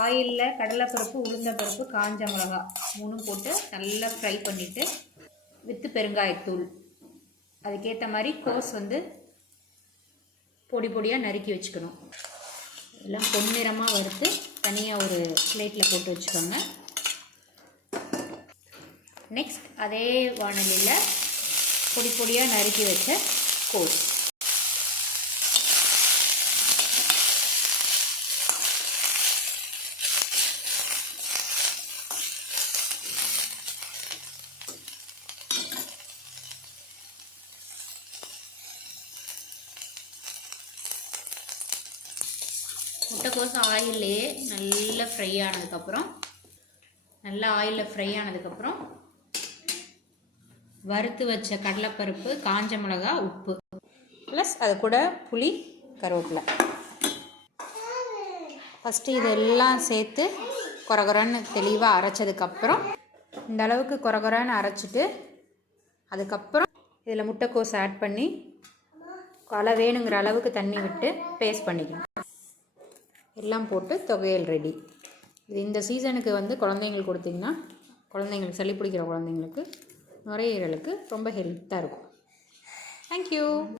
ஆயிலில் கடலைப்பருப்பு, உளுந்தம்பருப்பு, காஞ்ச மிளகா 3 போட்டு நல்லா ஃப்ரை பண்ணிவிட்டு வித்து பெருங்காயத்தூள், அதுக்கேற்ற மாதிரி கோஸ் வந்து பொடி பொடியாக நறுக்கி வச்சுக்கணும். எல்லாம் பொன்னிறமாக வறுத்து தனியாக ஒரு பிளேட்டில் போட்டு வச்சுக்கோங்க. நெக்ஸ்ட் அதே வாணலியில் பொடி பொடியாக நறுக்கி வச்ச கோஸ், முட்டைக்கோஸ் ஆயிலே நல்லா ஃப்ரை ஆனதுக்கப்புறம் வறுத்து வச்ச கடலைப்பருப்பு, காஞ்ச மிளகா, உப்பு ப்ளஸ் அது கூட புளி, கருவேப்பிலை. ஃபஸ்ட்டு இதெல்லாம் சேர்த்து கொரகொரன்னு தெளிவாக அரைச்சதுக்கப்புறம், இந்த அளவுக்கு கொரகொரன்னு அரைச்சிட்டு அதுக்கப்புறம் இதில் முட்டைக்கோஸ் ஆட் பண்ணி வேணுங்கிற அளவுக்கு தண்ணி விட்டு பேஸ்ட் பண்ணிக்கணும். எல்லாம் போட்டு துவையல் ரெடி. இது இந்த சீசனுக்கு வந்து குழந்தைங்களுக்கு கொடுத்திங்கன்னா, குழந்தைங்களுக்கு சளி பிடிக்கிற குழந்தைங்களுக்கு, நுரையீரலுக்கு ரொம்ப ஹெல்த்தாக இருக்கும். தேங்க்யூ.